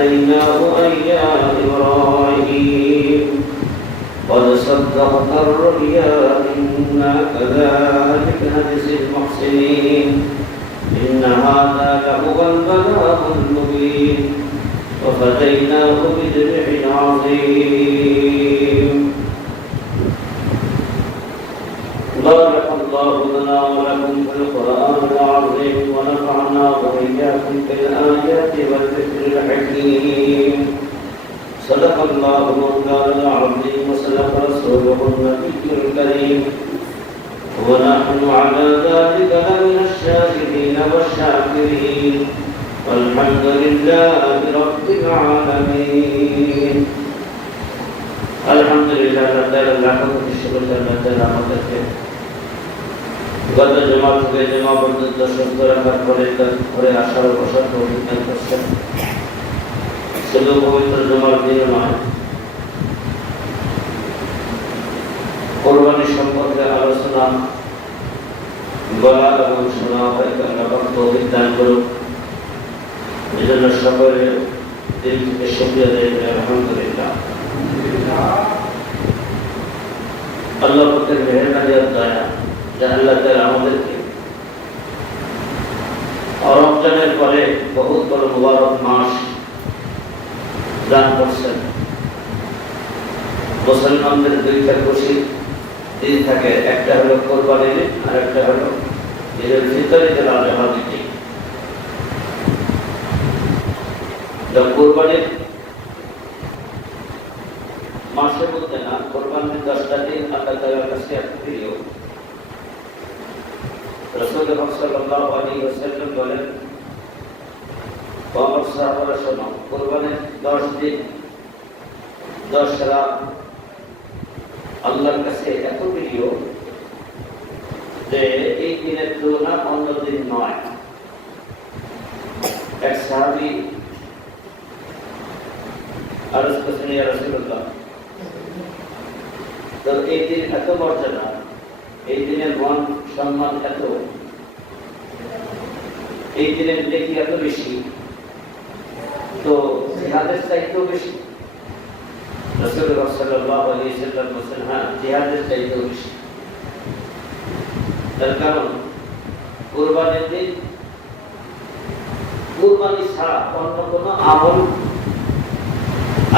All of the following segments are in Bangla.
وناديناه أن يا إبراهيم قد صدقت الرؤيا إنا كذلك نجزي المحسنين إن هذا لهو البلاغ المبين وفديناه بذبح عظيم. بارك الله لنا ولكم في القرآن العظيم ونفعنا وإياكم بالآيات والذكر الحكيم. صدق الله مولانا العظيم وصدق رسوله النبي الكريم ونحن على ذلك لمن الشاهدين والشاكرين والحمد لله رب العالمين. الحمد لله গত জমা থেকে জমা পর্যন্ত সুস্থ রাখার পরে আসার বসার অভিজ্ঞান করছেন। শুধু পবিত্র জমার দিনে নয়, কোরবানি সম্পর্কে আলোচনা বলা এবং শোনা হয় অভিজ্ঞান করুক। এই জন্য সকলের দিল থেকে শুকরিয়া দেয় আলহামদুলিল্লাহ। আল্লাহ পাকের মেহেরবানি আর দয়া যে আল্লাহ তাআলা আমাদেরকে রমজানের পরে বহুত বড় মুবারক মাস দান করছেন। মুসলমানদের দুইটা খুশি দিন থাকে, একটা হলো কোরবানির আর একটা হলো ঈদুল ফিতর ঈদুল আযহা। কোরবানির মাসের মধ্যে না, কোরবানির 10টা দিন আল্লাহ তাআলার কাছে প্রিয়। রাসূলুল্লাহ সাল্লাল্লাহু আলাইহি ওয়াসাল্লাম বলেন, আমার সাহাবারা শোনো, কোরবানির 10 দিন 10 রাত আল্লাহর কাছে এত প্রিয় যে এই দিনের তুলনা অন্য দিন নয়। এক সাহাবী আরজ করছেন, ইয়া রাসূলুল্লাহ, তো এই দিন এত মর্যাদা, এই দিনের মান সম্মান এত, এই দিনের নেকি এত বেশি, তো জিহাদের চাইতেও বেশি। রাসূলুল্লাহ সাল্লাল্লাহু আলাইহি ওয়াসাল্লাম বলেন, হ্যাঁ, জিহাদের চাইতেও বেশি। তার কারণ কুরবানির দিন কুরবানি ছাড়া অন্য কোনো আমল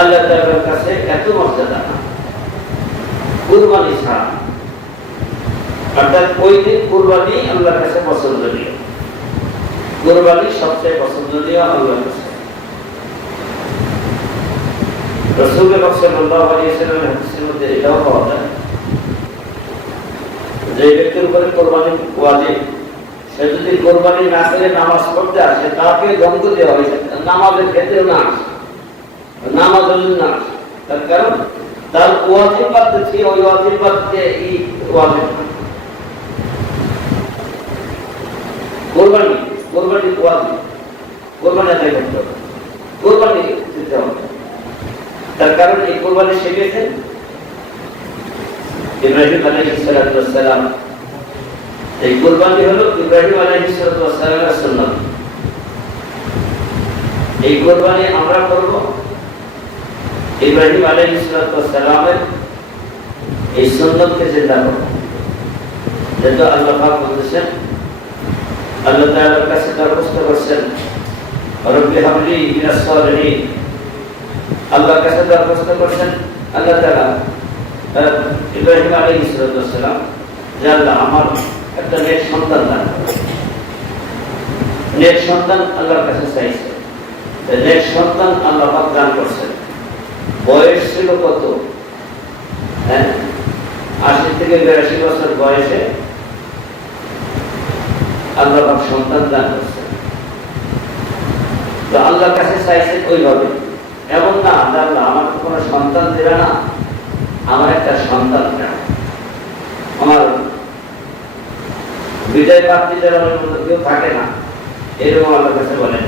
আল্লাহ তাআলার কাছে এত মর্যাদা না, কুরবানি ছাড়া। অর্থাৎ ওই দিন কুরবানি আল্লাহর কাছে পছন্দনীয়, কুরবানি সবচেয়ে পছন্দনীয় আল্লাহর কাছে। রাসূলুল্লাহ সাল্লাল্লাহু আলাইহি ওয়াসাল্লামের হাদিসের মধ্যে এটাও পাওয়া যায় যে ব্যক্তির উপরে কোরবানি ওয়াজিব, সে যদি কোরবানি না করে নামাজ পড়তে আসে তাকে দণ্ড দেওয়া হয়েছে, নামাজের ক্ষেত্রেও না আসে, নামাজ না আসে। তার কারণ তার ওয়াজিব বাদ দিচ্ছে, ওই ওয়াজিব বাদ দিয়ে এই ওয়াজিব কোরবানি ওয়াজিব, কোরবানি আদায় করতে হবে, কোরবানি দিতে হবে। তার কারণ এই কোরবানি শিখেছেন ইব্রাহিম আলাইহিস সালাম। এই কোরবানি হলো ইব্রাহিম আলাইহিস সালামের সুন্নাত। এই কোরবানি আমরা করব ইব্রাহিম আলাইহিস সালামের এই সুন্নাতকে জিন্দা করব। যেটা আল্লাহ পাক বলেছেন, আল্লাহ তাআলার কাছে দরখাস্ত করছেন, রব্বি হাবলি মিনাস সালিহিন। আল্লাহর কাছে দরখাস্ত করছেন আল্লাহ তাআলা ইব্রাহিম আলাইহিস সালাম, যে আল্লাহ আমার একটা নেক সন্তান দান করুন। নেক সন্তান আল্লাহর কাছে চাইছে, নেক সন্তান আল্লাহ পাক দান করছেন। বয়স ছিল কত? 80 থেকে 82 বছর বয়সে আল্লাহ পাক সন্তান দান করছেন। তো আল্লাহর কাছে চাইছেন ওইভাবে, এমন না আল্লাহ আমার কোনো সন্তান দিবে না, আমার একটা সন্তান দেন। আমার বিজয় প্রাপ্তি যারা কেউ থাকে না, এরকম আল্লাহর কাছে বলেন।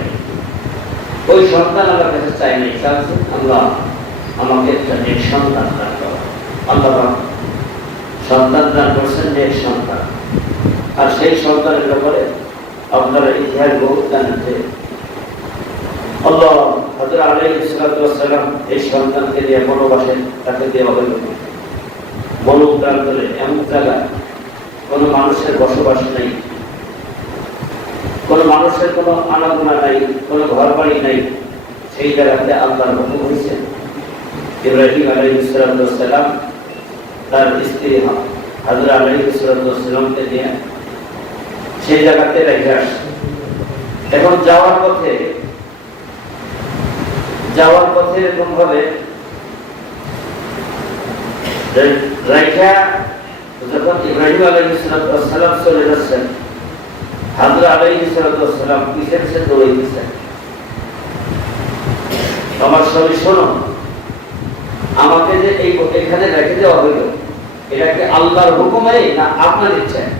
ওই সন্তান আল্লাহর কাছে চাই নাই, চাচ্ছেন আল্লাহ আমাকে একটা নেক সন্তান দান করো। আল্লাহ সন্তান দান করছেন, নেক সন্তান। আর সেই সন্তানের ব্যাপারে আপনারা ইতিহাস বহু জানেন যে আল্লাহ হযরত আলাইহিস সালাতু ওয়াস সালাম এই সন্তানকে নিয়ে বনবাসে তাকে দেওয়া হল। বনপ্রান্তরে এমন জায়গা কোনো মানুষের বসবাস নেই, কোনো মানুষের কোনো আনাগোনা নাই, কোনো ঘর বাড়ি নাই। সেই জায়গাতে আল্লাহর হুকুম হয়েছে ইব্রাহিম আলাইহিস সালাতু ওয়াস সালাম তার স্ত্রী হযরত আলাইহিস সালাতু ওয়াস সালামকে নিয়ে সেই জায়গাতে রেখে আসে। এখন যাওয়ার পথে এরকম ভাবে রাইখা যখন ইব্রাহিম আলাইহিস সালাতু ওয়াস সালাম চলে যাচ্ছেন, হযরত আলাইহিস সালাতু ওয়াস সালাম পিছে পিছে দৌড়াইতেছেন। আমার সবই শোনো, আমাকে যে এখানে রেখে দেওয়া হইল, এটা কি আল্লাহর হুকুমে না আপনার ইচ্ছায়?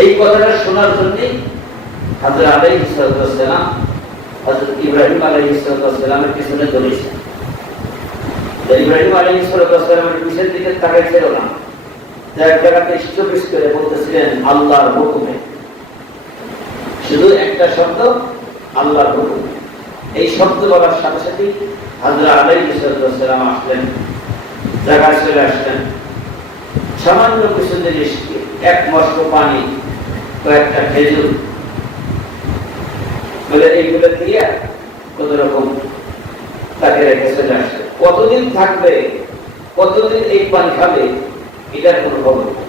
এই কথাটা শোনার জন্য হযরত আলাইহিস সালাতু ওয়াস সালাম হযরত ইব্রাহিম আলাইহিস সালাতু ওয়াস সালামের পিছনে দৌড়েছেন। ইব্রাহিম আলাইহিস সালাতু ওয়াস সালামের পিছের দিকে তাকাইছিল না, এক জায়গাতে স্থির করে বলতেছিলেন আল্লাহর হুকুমে, শুধু একটা শব্দ আল্লাহর হুকুম। এই শব্দ বলার সাথে সাথে হযরত আলাইহিস সালাতু ওয়াস সালাম আসলেন, জায়গায় চলে আসলেন। সামান্য কিছু জিনিস, এক মস্ক পানি, কয়েকটা খেজুর বলে এইগুলো দিয়ে কোন রকম তাকে রেখে চলে আসে। কতদিন থাকবে, কতদিন এই পানি খাবে, এটার কোনো খবর নেই।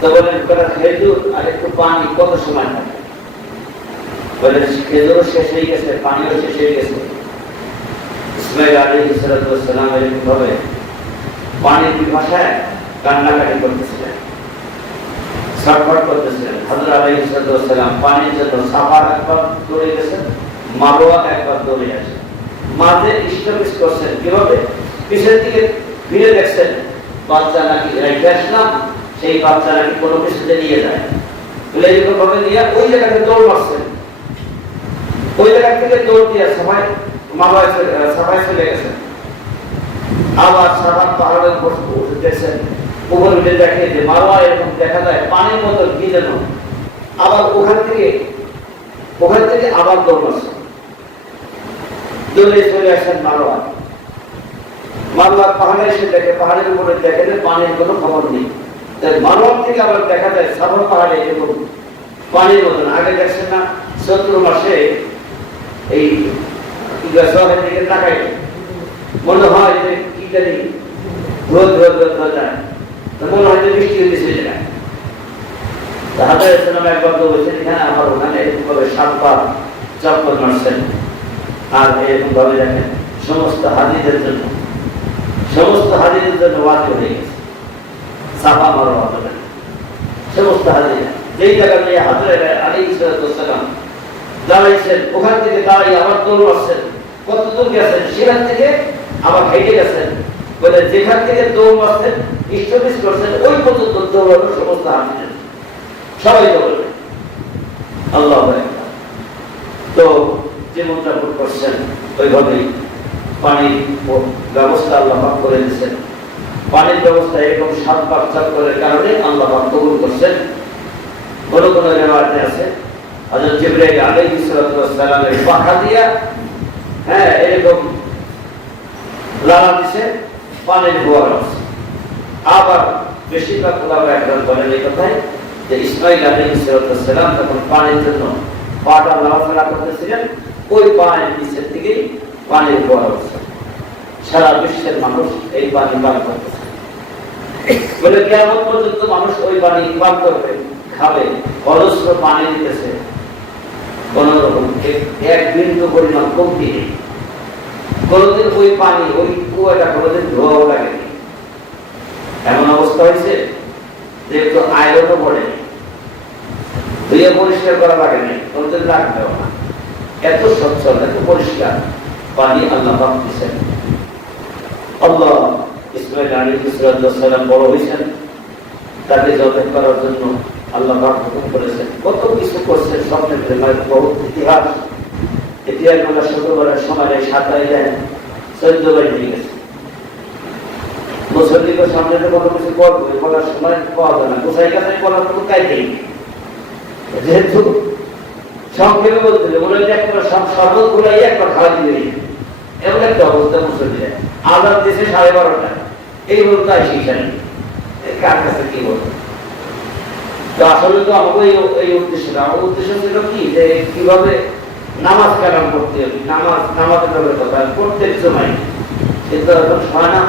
তো বলেন খেজুর আর একটু পানি কত সময় থাকে? বলে খেজুরও শেষ হয়ে গেছে, পানিও শেষ হয়ে গেছে। ইসমাঈল আলাইহিস সালাতু ওয়াস সালাম এরকম ভাবে পানির পিপাসায় কান্নাকাটি করতেছিলেন, ছটফট করতেছিলেন। হযরত আলাইহিস সালাতু ওয়াস সালাম পানির জন্য সাফা একবার দৌড়ে গেছেন, মারওয়া একবার দৌড়ে আসেন। মাঝে স্টপেজ করছেন কিভাবে? পিছের দিকে ফিরে দেখছেন বাচ্চা নাকি রেখে আসলাম, সেই বাচ্চা নাকি কোনো কিছুতে নিয়ে যায় বলে এরকম ভাবে নিয়ে ওই জায়গাতে দৌড় মারছেন। ওই জায়গা থেকে দৌড় দিয়ে সাফায় চলে গেছেন। আবার সাফা পাহাড়ের উপর উঠেছেন, উপর উঠে দেখে যে মারওয়া এরকম দেখা যায় পানির মতো কি যেন। আবার ওখান থেকে আবার দৌড় মারছেন, দৌড়ে চলে আসেন মারওয়ার পাহাড়ে এসে দেখে, পাহাড়ের উপরে দেখে যে পানির কোনো খবর নেই। মারওয়ার থেকে আবার দেখা যায় সাফা পাহাড়ে এরকম পানির মতন। আগে দেখছেন না চৈত্র মাসে এই শহরের দিকে তাকাই মনে হয় যে কি জানি রোদ যায়, মনে হয় যে বৃষ্টি হয়েছে যায়। একবার তো বলছেন এখানে আবার ওখানে এরকম ভাবে 7 বার চক্কর মারছেন। আর এরকম ভাবে দেখেন সমস্ত হাজিদের জন্য ওয়াজিব হয়ে গেছে সাফা মারওয়া হবে। সমস্ত হাজিরা যেই জায়গা নিয়ে হযরত আলাইহিস সালাতু ওয়াস সালাম দাঁড়াইছেন, ওখান থেকে দাঁড়িয়ে আবার দৌড় মারছেন। কত দূর গেছেন? সেখান থেকে আবার হেঁটে গেছেন। বলে যেখান থেকে দৌড় মারছেন স্টপেজ করছেন ওই পর্যন্ত দৌড়ানো সমস্ত হাজিদের, সবাই দৌড়াবে। আল্লাহু আকবার। তো যেমনটা করছেন ওইভাবেই পানির ব্যবস্থা আল্লাহ পাক করে দিয়েছেন। পানির ব্যবস্থা এরকম 7 বার চক্করের কারণে আল্লাহ পাক কবুল করছেন। কোন কোন রিওয়ায়াতে আছে হযরত জিবরাইল আলাইহিস সালাতু ওয়াস সালামের পাখা দিয়া এরকম লালা দিছে, পানির ফোয়ারা আছে। আবার বেশিরভাগ উলামা একরাম বলেন এই কথাই যে ইসমাঈল আলাইহিস সালাতু ওয়াস সালাম যখন পানির জন্য পাটা লাফালাফি করতেছিলেন, ওই পানির নিচের দিকে পানির ফোয়ারা আছে। সারা বিশ্বের মানুষ এই পানি পান করতেছে। বলে কিয়ামত পর্যন্ত মানুষ ওই পানি পান করবে, খাবে, অজস্র পানি দিতেছে, কোন রকম এক বিন্দু পরিমাণ কমতি নেই। কোনদিন ওই পানি ওই কুয়াটা কোনদিন ধোয়াও লাগেনি। এমন অবস্থা হয়েছে যে একটু আয়রনও পড়েনি, ধুয়ে পরিষ্কার করা লাগেনি, কোনদিন লাগবেও না। এত স্বচ্ছল, এত পরিষ্কার পানি আল্লাহ পাক দিয়েছেন। আল্লাহ ইসমাঈল আলাইহিস সালাম বড় হয়েছেন, তাকে জবাই করার জন্য আল্লাহ পাক হুকুম করেছেন। কত কিছু করছেন, স্বপ্নের বহুত ইতিহাস বলা ছোটবেলার সময় সাঁতারে দেন 14 বার হয়ে গেছে। মুসলিমের সামনে কত কিছু করবো, বলার সময় পাওয়া যায় না। গোসাই কাছে বলার কোনো কাজ নেই, যেহেতু সংক্ষেপে বলতে মনে হয় একটা সব শরবত গুলাই একটা খাওয়া দিবে এমন একটা অবস্থা মুসলিমদের। আজাদ দেশে 12:30 এই বলতে আসি কার কাছে কি বলবো। তো আসলে তো আমাকে এই উদ্দেশ্য না, আমার উদ্দেশ্য ছিল কি যে কিভাবে নামাজ কালাম করতে হবে, নামাজের ব্যাপারে কথা প্রত্যেক সময়, কিন্তু এখন হয় না,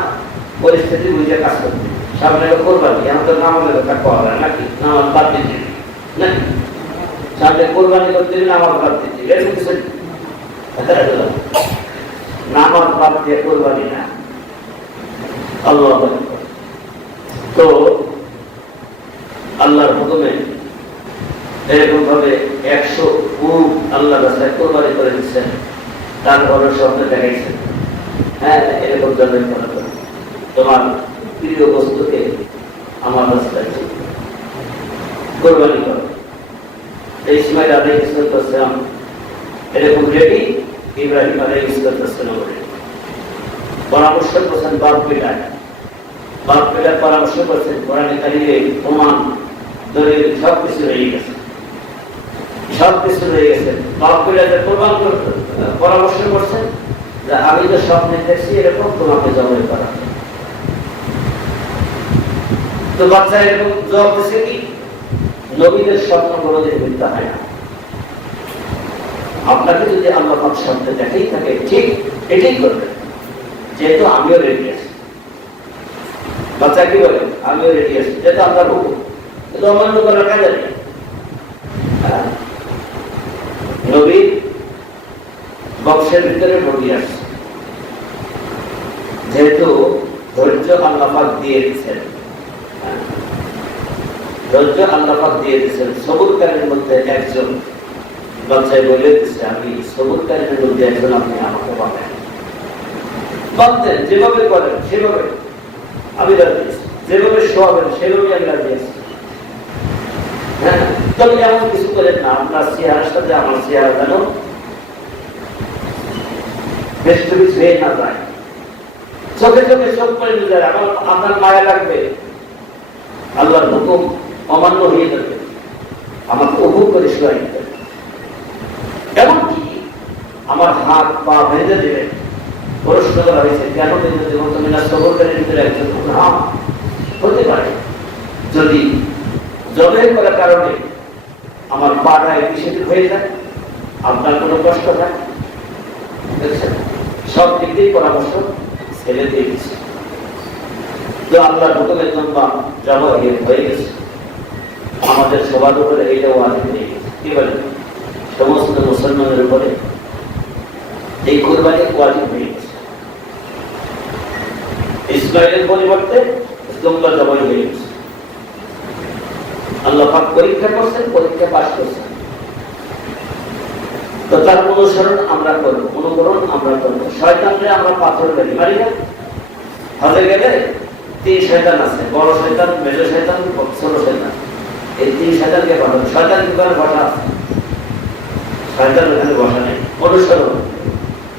পরিস্থিতি বুঝে কাজ করতে। সামনে কোরবানি, এখন তো নামাজের কথা কওয়া হয় নাকি, নামাজ বাদ দিতে নাকি, সামনে কোরবানি করতে নামাজ বাদ দিতে, এরকম কিছু নামাজ বাদ দিয়ে কোরবানি না। আল্লাহ তো আল্লাহর হুকুমে এরকম ভাবে 100 উট আল্লাহ রাস্তায় কোরবানি করে দিচ্ছেন, তারপরে স্বপ্নে দেখাইছেন, হ্যাঁ এরকম জবাই করা তোমার প্রিয় বস্তুকে আমার রাস্তায় কোরবানি করো। ইসমাইল আলাইহিস সালাম এরকম রেডি, ইব্রাহিম আলাইহিস সালাম পরামর্শ করছেন বাপ পিতার পরামর্শ করছেন, কোরআনে কারিমে প্রমাণ দলিল সবকিছু রয়ে গেছে, বাপ পিতাদের পরামর্শ করছেন যে আমি তো স্বপ্নে দেখছি এরকম তোমাকে জবাই করা। তো বাচ্চা এরকম জবাব দিচ্ছে কি, নবীদের স্বপ্ন কোনোদিন মিথ্যা হয় না। আপনাকে যদি আল্লাহ পাক স্বপ্নে দেখেই থাকে ঠিক এটাই করবেন, যেহেতু আমিও রেডি আছি। বাচ্চা কি বলে, আমিও রেডি আছি, যেহেতু আল্লাহর হুকুম, কিন্তু অমান্য করার কাজে নেই। নবীর বংশের ভিতরে নবী আসছে, যেহেতু ধৈর্য আল্লাহ পাক দিয়ে দিচ্ছেন, সবুরকারীর মধ্যে একজন বাচ্চায় বলে দিচ্ছে, আমি সবুরকারীর মধ্যে একজন, আপনি আমাকে পাবেন। বাচ্চা যেভাবে করেন সেভাবে আমি রাজি আছি, যেভাবে শোয়াবেন সেভাবে আমি রাজি আছি। হ্যাঁ, তবে এমন কিছু করেন না আপনার চেহারার সাথে আমার চেহারা যেন বেশ হয়ে না যায়, চোখে চোখে চোখ করে যায়, আপনার মায়া লাগবে, আল্লাহর হুকুম অমান্য হয়ে যাবে, আমাকে উপভোগ করে শোয়াই দিতে, এমনকি আমার হাত পা ভেঙে দেবে। প্রশ্ন করা হয়েছে, কেন ভেঙে দেব, তুমি না সবরকারীর ভিতরে একজন? হতে পারে যদি জবের করার কারণে আমার পাটায় বিষিত হয়ে যায়, আপনার কোনো কষ্ট হয়, দেখছেন সব দিক দিয়ে পরামর্শ ছেড়ে দিয়ে গেছে। তো আল্লাহর হুকুমের জন্য জবাই হয়ে গেছে, আমাদের সবার উপরে এইটা ওয়াজিব হয়ে গেছে। কি বলেন, সমস্ত মুসলমানের উপরে এই কোরবানি ওয়াজিব হয়ে গেছে। ইসমাইলের পরিবর্তে দুম্বা জবাই হয়ে গেছে। আল্লাহ পাক পরীক্ষা করছেন, পরীক্ষা পাস করছেন, তো তার অনুসরণ আমরা করবো, অনুকরণ আমরা করবো। শয়তানরে আমরা পাথর ফেলি, মারি না। হজে গেলে 3 শয়তান আছে, বড় শয়তান, মেজো শয়তান, ছোট শয়তান। এই 3 শয়তানকে পাঠানো, শয়তান কি করে বসা আছে, শয়তান ওখানে বসা নেই, অনুসরণ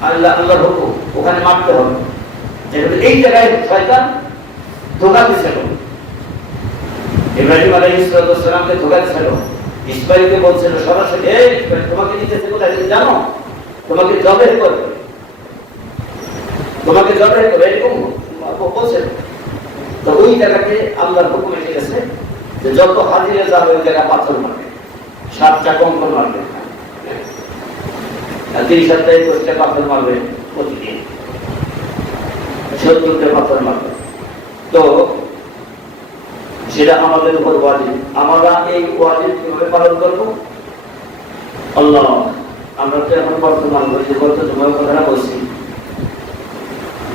আল্লাহ আল্লাহর হুকুম ওখানে মারতে হবে। যেহেতু এই জায়গায় শয়তান ধোঁকা দিছিল, ইব্রাহিম আলাইহিস সালামকে ধোঁকা দিছিল, ইসমাইলকে বলছিল সরাসরি, এই তোমাকে নিতেছে কোথায় জানো, তোমাকে জবাই করবে, তোমাকে জবাই করবে, এরকম বলছেন। তো ওই জায়গাতে আল্লাহর হুকুম এসে গেছে যে যত হাজিরা যাবে ওই জায়গা পাথর মারবে, 7টা কঙ্কর মারবে, 30-40টা পাথর মারবে প্রতিদিন, 70টা পাথর মারবে। তো সেটা আমাদের উপর ওয়াজিব। আমরা এই ওয়াজিব কিভাবে পালন করবো? আল্লাহ, আমরা তো এখন বর্তমান গত সময় কথাটা বলছি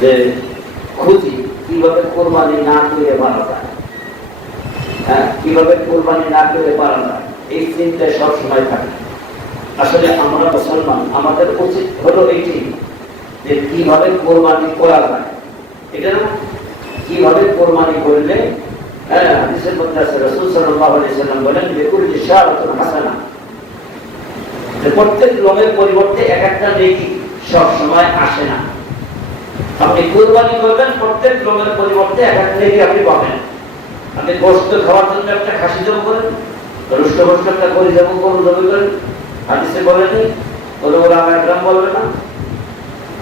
যে খুঁজি কিভাবে কোরবানি না করে মারা যায়, হ্যাঁ কিভাবে কোরবানি না করে মারা যায়, এই চিন্তায় সবসময় থাকে। আসলে আমরা মুসলমান, আমাদের উচিত হলো এইটি যে কিভাবে কোরবানি করা যায়, এটা না কিভাবে কোরবানি করলে, হ্যাঁ হাদিসের মধ্যে আছে রাসূল সাল্লাল্লাহু আলাইহি সাল্লাম বলেন, বিকুল্লি শাআরাতুন হাসানা, যে প্রত্যেক লোমের পরিবর্তে এক একটা নেকি সব সময় আসে না। আপনি কুরবানি করবেন, প্রত্যেক লোমের পরিবর্তে এক একটা নেকি আপনি পাবেন। আপনি গোশত খাওয়ার জন্য একটা খাসি জবাই করেন, রুষ্ট গোশত একটা করে জবাই করেন, হাদিসে হাদিসে বলেনি, কোনো ওলামা একরাম বলবে না,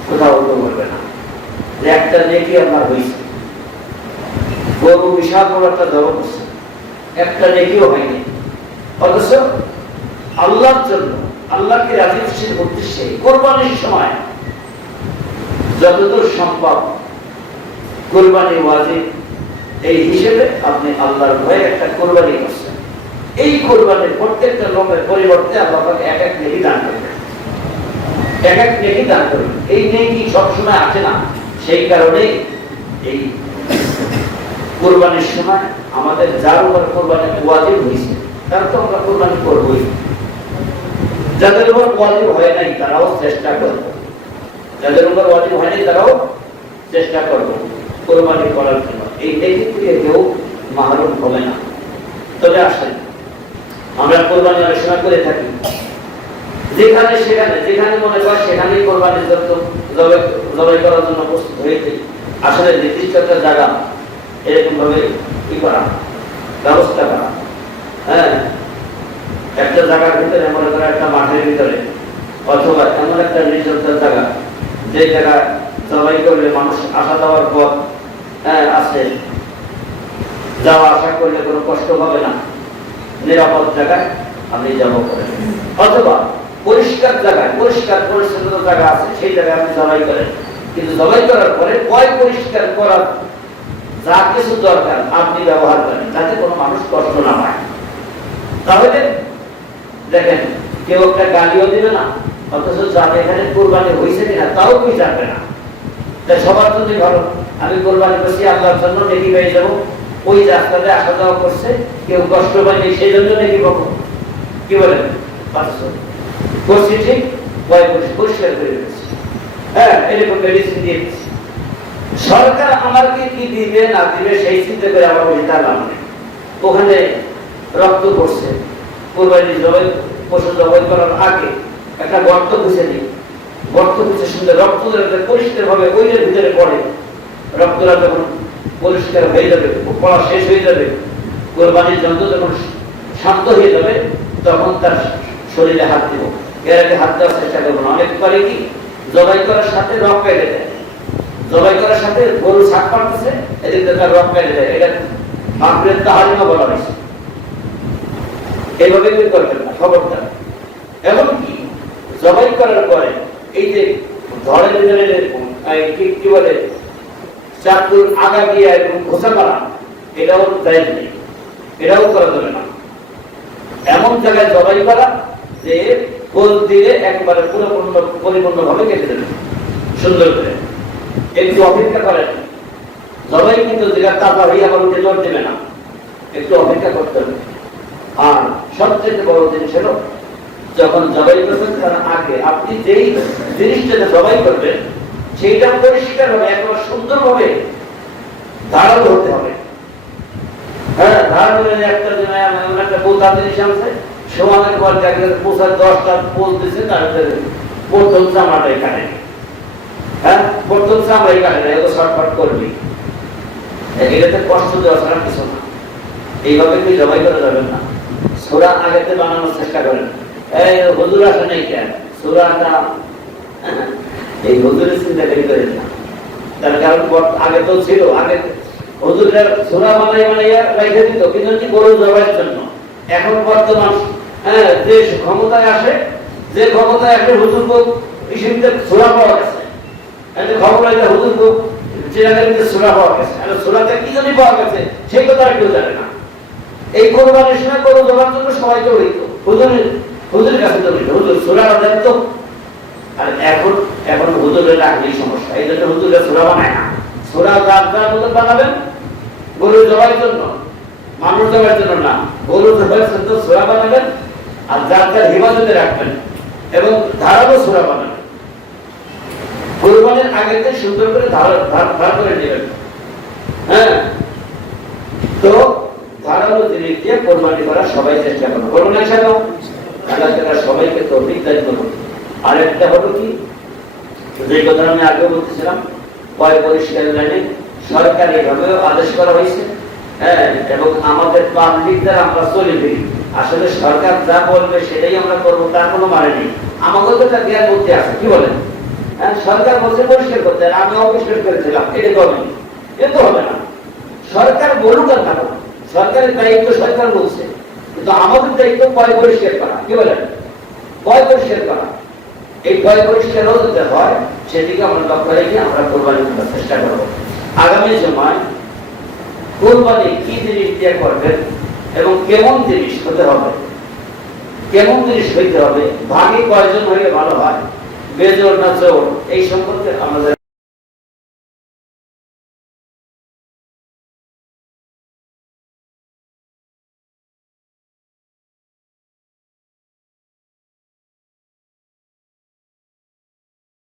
কোথাও কেউ বলবে না যে একটা নেকি আপনার হয়েছে। গরু বিশাল বড় একটা জড়ো করছে, একটা নেকিও হয়নি, অথচ আল্লাহর জন্য, আল্লাহকে রাজি খুশির উদ্দেশ্যে কোরবানির সময় যতদূর সম্ভব কোরবানি ওয়াজিব, এই হিসেবে আপনি আল্লাহর ভয়ে একটা কোরবানি করছেন। এই কোরবানির প্রত্যেকটা লোকের পরিবর্তে আল্লাহ পাক এক এক নেকি দান করবেন, এক এক নেকি দান করবেন। এই নেকি সবসময় আসে না, সেই কারণেই এই কোরবানির সময় আমাদের যার উপর কোরবানি ওয়াজিব হয়েছে তার তো আমরা কোরবানি করবই। যাদের উপর ওয়াজিব হয় নাই তারাও চেষ্টা করব, যাদের উপর ওয়াজিব হয়নি তারাও চেষ্টা করব কোরবানি করার জন্য। এই নেকি থেকে কেউ মাহরুম হবে না। তবে আসেন, আমরা কোরবানি অনেক সময় করে থাকি, যেখানে সেখানে যেখানে মনে হয় সেখানেই কোরবানির জন্য জবাই করার জন্য প্রস্তুত হয়েছে। আসলে নির্দিষ্ট একটা জায়গা এরকম ভাবে কি করা, ব্যবস্থা করা। হ্যাঁ, একটা জায়গার ভিতরে, মনে করা একটা মাঠের ভিতরে, অথবা এমন একটা নির্দিষ্ট জায়গা যে জায়গা জবাই করলে মানুষ আসা যাওয়ার পথ আছে, যাওয়া আসা করলে কোনো কষ্ট হবে না, নিরাপদ জায়গায় আপনি জবাই করেন। অথবা পরিষ্কার জায়গায়, পরিষ্কার পরিচ্ছন্ন জায়গা আছে, সেই জায়গায় আপনি জবাই করেন। কিন্তু জবাই করার পরে কয় পরিষ্কার করার যা কিছু দরকার আপনি ব্যবহার করেন, যাতে কোনো মানুষ কষ্ট না পায়। তাহলে দেখেন, কেউ একটা গালিও দিবে না, অথচ যাতে এখানে কোরবানি হয়েছে কিনা তাও কেউ জানবে না। তাই সবার জন্য ভালো, আমি কোরবানি করছি আল্লাহর জন্য, নেকি পেয়ে যাবো। ওই রাস্তাতে আসা যাওয়া করছে, কেউ কষ্ট পায়নি, সেই জন্য নেকি পাবো। কি বলেন? করছি ঠিক, পরিষ্কার করে দিচ্ছি। হ্যাঁ, এরকম মেডিসিন দিয়ে দিচ্ছি। সরকার আমাকে কি দিবে না দিবে সেই চিন্তা করে আমার ওইটা লাভ নেই। ওখানে রক্ত পড়ছে, কোরবানি জবাই, পশু জবাই করার আগে একটা গর্ত খুঁজে নিই, গর্ত খুঁজে সুন্দর রক্ত পরিষ্কার ভাবে ওইটার ভিতরে পড়ে। রক্তটা যখন পরিষ্কার হয়ে যাবে, পড়া শেষ হয়ে যাবে, কোরবানির যন্ত্র যখন শান্ত হয়ে যাবে, তখন তার শরীরে হাত দিব। এর আগে হাত দেওয়ার চেষ্টা করবো না। অনেক করে কি জবাই করার সাথে রক কেটে দেয়, জবাই করার সাথে গরু ছাক পাড়তেছে, এদিক থেকে তার রক কেটে দেয়। এটা মাগরিব তাহরিমা বলা হয়েছে। এইভাবে কি করবেন না, খবরদার। এমনকি জবাই করার পরে এই যে ধরে কি বলে চাকুর আগা দিয়ে ঘোষা করা, এটাও জায়েজ নেই, এটাও করা যাবে না। এমন জায়গায় জবাই করা যে গোল দিয়ে একবারে পরিপূর্ণ ভাবে কেটে দেবে সুন্দর করে। একটু অপেক্ষা করেন, জবাই কিন্তু যেটা তাজা হয়ে আবার উঠে জোর দেবে না, একটু অপেক্ষা করতে হবে। আর সবচেয়ে বড় জিনিস হলো, যখন জবাই করবেন তার আগে আপনি যেই জিনিসটাতে জবাই করবেন সেইটা পরিষ্কার হবে, একবার সুন্দর ভাবে ধারালো হতে হবে। হ্যাঁ, ধারালো একটা পোতা জিনিস আছে, সমানের পর দেখলেন পোষার 10টা পোষ দিচ্ছে, তার প্রথম চামড়াটাই কাটে। হ্যাঁ, প্রথম চামড়াই কাটে না, এত শর্টকাট করবি, এটাতে কষ্ট দেওয়া ছাড়া কিছু না। এইভাবে কি জবাই করা যাবেন না। সূরা আগেতে বানানোর চেষ্টা করেন। এই হুজুর আসে নাই কেন, সূরাটা এই হুজুরের চিন্তা করেন না। তার কারণ আগে তো ছিল, আগে হুজুররা সূরা বানাইয়া রেখে দিত, কিন্তু গরু জবাইয়ের জন্য। এখন বর্তমান যে ক্ষমতায় আসে, যে ক্ষমতায় আসে হুজুর ইসিমতে সূরা পাওয়া গেছে, খবর হইলে হুজুর চিরাগারিতে সূরা পাওয়া গেছে। সূরাতে কি জানি পাওয়া গেছে সেই কথা কেউ জানে না। এই কোরবানির সময় গরু জবাইয়ের জন্য সবাই তো হইতো, হুজুরের কাছে তো হইতো, হুজুর সূরা জানতো। আর এখন হুজুরের রাখলেই সমস্যা, এই জন্য হুজুরের সূরা বানায় না। সূরা যার মতো বানাবেন গরু জবাইয়ের জন্য, মানুষ জবাইয়ের জন্য না। গরু জবাইয়ের জন্য সূরা বানাবেন, আর যার হিফাজতে রাখবেন, এবং ধারালো সূরা বানাবেন। কোরবানির আগেতে সুন্দর করে ধার করে নেবেন। হ্যাঁ, তো ধারালো জিনিস দিয়ে কোরবানি করা সবাই চেষ্টা করুন। করুন না সেটা আল্লাহ তাআলা সবাইকে তৌফিক দান করুন। আরেকটা হলো কি, যে কথা আমি আগে বলতেছিলাম, পয় পরিষ্কার লাইনে সরকারি ভাবে আদেশ করা হয়েছে। হ্যাঁ, এবং আমাদের পাবলিক দ্বারা আমরা চলে ফিরি, আসলে সরকার যা বলবে সেটাই আমরা করবো, তার কোনো মানে নেই। আমাদের তো একটা জ্ঞান বুদ্ধি আছে, কি বলেন? হ্যাঁ, সরকার বলছে পরিষ্কার করতে, আর আমি অপরিষ্কার করেছিলাম, এটা করবেন, কিন্তু হবে না। সরকার বলুক আর না, সরকারের দায়িত্ব সরকার বলছে, কিন্তু আমাদের দায়িত্ব পয় পরিষ্কার করা, কি বলেন? পয় পরিষ্কার করা। এই পয় পরিষ্কারও যদি হয়, সেদিকে আমরা লক্ষ্য রেখে আমরা কোরবানি করার চেষ্টা করবো। আগামী সময় কোরবানি কি জিনিস দিয়ে করবেন এবং কেমন জিনিস হতে হবে, কেমন জিনিস হইতে হবে, ভাগে কয়জন হলে ভালো হয়, বেজোর না জোর, এই সম্পর্কে আমাদের